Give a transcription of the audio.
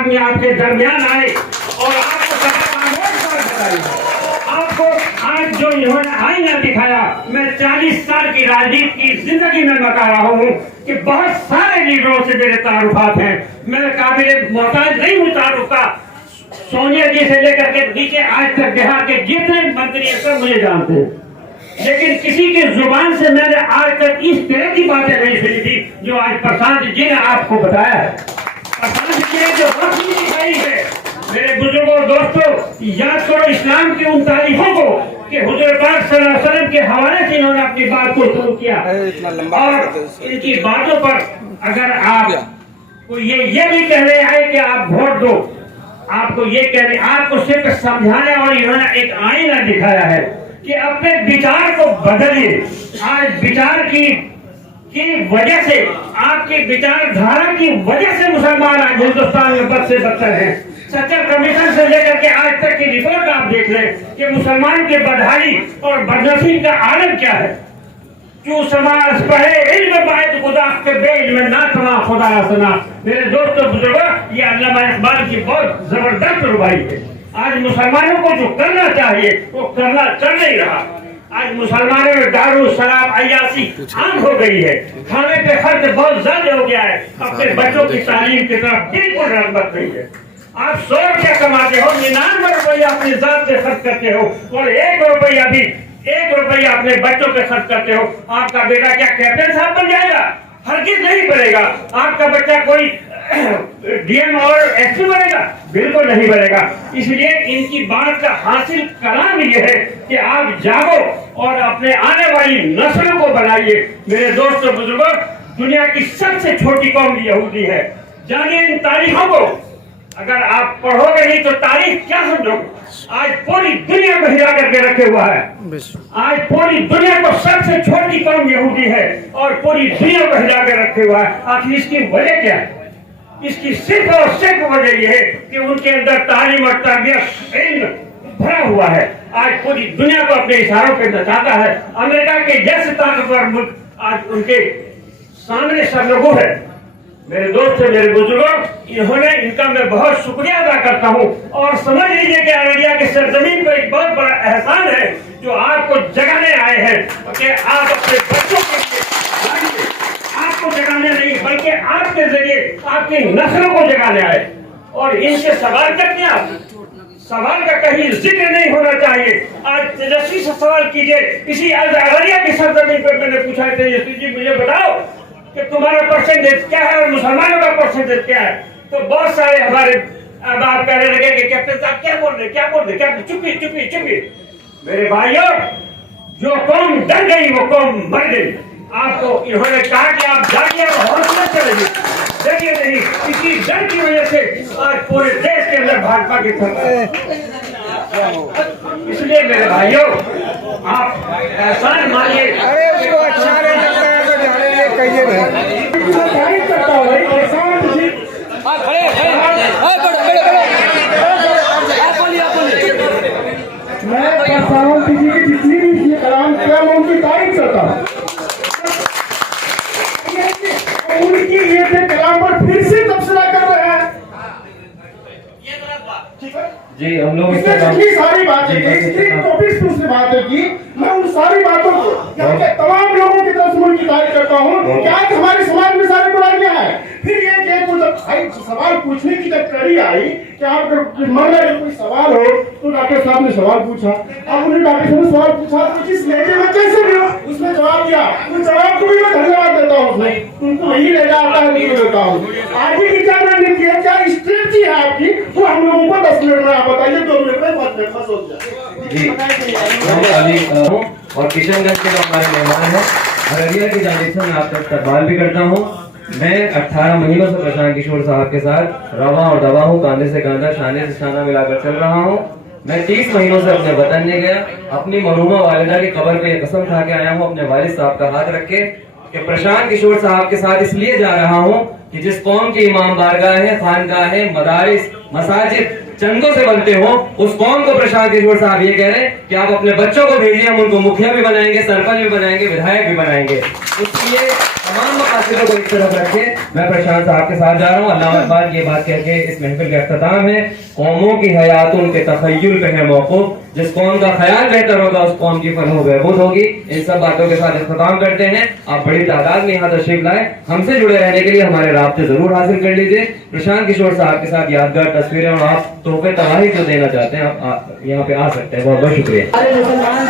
आदमी आपके दरमियान आए और आपको बताइए, आपको आज जो इन्होंने आईना दिखाया, मैं 40 साल की राजनीति की जिंदगी में बता रहा हूँ कि बहुत सारे लीडरों से मेरे तारुफात हैं, मैं काबिल मोहताज नहीं हूँ तारुफ का। सोनिया जी से लेकर के नीचे आज तक बिहार के जितने मंत्री हैं सब मुझे जानते हैं, लेकिन किसी की जुबान से मैंने आज तक इस तरह की बातें नहीं सुनी थी जो आज प्रशांत जी ने आपको बताया है। प्रशांत जी ने जो रोशनी दिखाई है, मेरे बुजुर्गों दोस्तों, याद करो इस्लाम की उन तारीखों को कि हुजूर पाक सल्लल्लाहु अलैहि वसल्लम के हवाले से इन्होंने अपनी बात को शुरू किया। और इनकी बातों पर अगर आप को ये भी कह रहे हैं कि आप वोट दो, आपको ये कह रहे, आपको सिर्फ समझाने और इन्होंने एक आईना दिखाया है कि अपने विचार को बदलिए। आज विचार की वजह से, आपकी विचारधारा की वजह से मुसलमान आज हिंदुस्तान में बद से बदतर हैं। सत्तर कमीशन से लेकर के आज तक की रिपोर्ट आप देख लें कि मुसलमान के बदहाली और बदनसीबी का आलम क्या है। क्यों समाज पढ़े इल्म बायत खुदा के बेइल्म ना तमा खुदा सना। मेरे दोस्तों बुजुर्गों, ये अल्लामा इकबाल की बहुत जबरदस्त रुबाई है। आज मुसलमानों को जो करना चाहिए वो करना चल नहीं रहा। आज मुसलमानों में दारू शराब अय्यासी आम हो गई है, खाने पे खर्च बहुत ज्यादा हो गया है, अपने बच्चों की तालीम की तरफ बिल्कुल रग़बत नहीं है। आप 100 रुपया कमाते हो, 99 रुपया अपनी जात पे खर्च करते हो और 1 रुपया अपने बच्चों पे खर्च करते हो। आपका बेटा क्या कैप्टन साहब बन जाएगा? हरगिज़ नहीं बनेगा। आपका बच्चा कोई डीएम और एसपी बनेगा? बिल्कुल नहीं बनेगा। इसलिए इनकी बात का हासिल कलाम ये है कि आप जागो और अपने आने वाली नस्लों को बनाइए। मेरे दोस्तों बुजुर्गों, दुनिया की सबसे छोटी कौम यहूदी है। जानिए इन तारीखों को, अगर आप पढ़ोगे नहीं तो तारीख क्या समझोगे। आज पूरी दुनिया को हिला करके रखे हुआ है। आज पूरी दुनिया को सबसे छोटी कौम यहूदी है और पूरी दुनिया को हिला कर रखे हुआ है। आखिर इसकी वजह क्या है? इसकी सिर्फ और सिर्फ वजह यह है कि उनके अंदर तालीम और तरबियत इल्म भरा हुआ है। आज पूरी दुनिया को अपने इशारों पे नचाता है। अमेरिका के जैसे ताकतवर मुल्क आज उनके सामने सरलगू है। मेरे दोस्त, मेरे बुजुर्गों, इनका मैं बहुत शुक्रिया अदा करता हूँ और समझ लीजिए कि अररिया की सरजमीन पर एक बहुत बड़ा एहसान है जो आपको जगाने आए हैं कि आप अपने बच्चों के लिए आपको जगाने नहीं बल्कि आपके जरिए आपकी नस्लों को जगाने आए। और इनसे सवाल करते हैं, आप सवाल का कहीं जिक्र नहीं होना चाहिए। आज तेजस्वी से सवाल कीजिए, इसी अररिया की सरजमीन पर मैंने पूछा, तेजस्वी जी मुझे बताओ कि तुम्हारा परसेंटेज क्या है और मुसलमानों का परसेंटेज क्या है। तो बहुत सारे हमारे बाप कहने लगे कि कैप्टन साहब क्या बोल रहे, चुप्पी। मेरे भाइयों, जो कौम डर गई वो कौम मर गई। आपको इन्होंने कहा कि आप जागिए और हौसला चलेगी, जगिए नहीं। इसी डर की वजह से आज पूरे देश के अंदर भाजपा की सरकार। इसलिए मेरे भाइयों, आप एहसान मानिए। मैं प्रशांत जी की जितनी भी कलाम किया मैं उनकी तारीफ करता हूँ। उनकी ये कलाम पर फिर से तबसरा कर रहे हैं। जी, हम लोग जितनी सारी बातें टॉपिक्स उसने बातें की, मैं उन सारी बातों को तमाम लोगों की तरफ से उनकी तारीफ करता हूँ। क्या हमारे समाज में सारी बुराइयां हैं। फिर ये सवाल पूछने की जब कड़ी आई कि आपके मन में कोई सवाल हो तो डॉक्टर साहब ने सवाल पूछा, अब उन्हें डॉक्टर साहब ने सवाल पूछा तो किस लहजे में कैसे भी हो उसने जवाब दिया। उस जवाब को भी मैं धन्यवाद देता हूँ। उसने उनको यही लहजा आता है, नहीं देता हूँ। आगे की क्या रणनीति है, क्या स्ट्रेटजी है आपकी, वो हम लोगों को 10 मिनट में आप बताइए, 2 मिनट में 5 मिनट में सोच जाए। और किशनगंज के जो हमारे मेहमान हैं, अररिया की जानिब से मैं आपका इस्तकबाल भी करता हूँ। मैं 18 महीनों से प्रशांत किशोर साहब के साथ रवा और दवा हूँ, कांधे से कांधा शाने से शाना मिलाकर चल रहा हूँ। मैं 30 महीनों से अपने वतन नहीं गया। अपनी मरहूमा वालिदा की कब्र पे कसम खा के आया हूँ अपने वालिद साहब का हाथ रख के कि प्रशांत किशोर साहब के साथ इसलिए जा रहा हूँ कि जिस कौम की इमाम बारगाह है, खानगाह है, मदारिस मसाजिद चंदों से बनते हो, उस कौम को प्रशांत किशोर साहब ये कह रहे हैं कि आप अपने बच्चों को भेजिए, हम उनको मुखिया भी बनाएंगे, सरपंच भी बनाएंगे, विधायक भी बनाएंगे। इसलिए तमाम मकासदों को एक तरफ रखे मैं प्रशांत साहब के साथ जा रहा हूँ। अल्लाह अकबर ये बात कह के इस महफिल का अख्ताम है। कौमों की हयात उनके तखय्युल पे है मौकूफ, जिस कौम का ख्याल बेहतर होगा उस कौम की फलाह बहबूद होगी। इन सब बातों के साथ अख्ताम करते हैं। आप बड़ी तादाद में यहाँ तशरीफ लाए, हमसे जुड़े रहने के लिए हमारे राब्ते जरूर हासिल कर लीजिए। प्रशांत किशोर साहब के साथ यादगार तस्वीरें और आप तोहफे तबाही जो देना चाहते हैं आप यहाँ पे आ सकते हैं। बहुत बहुत शुक्रिया।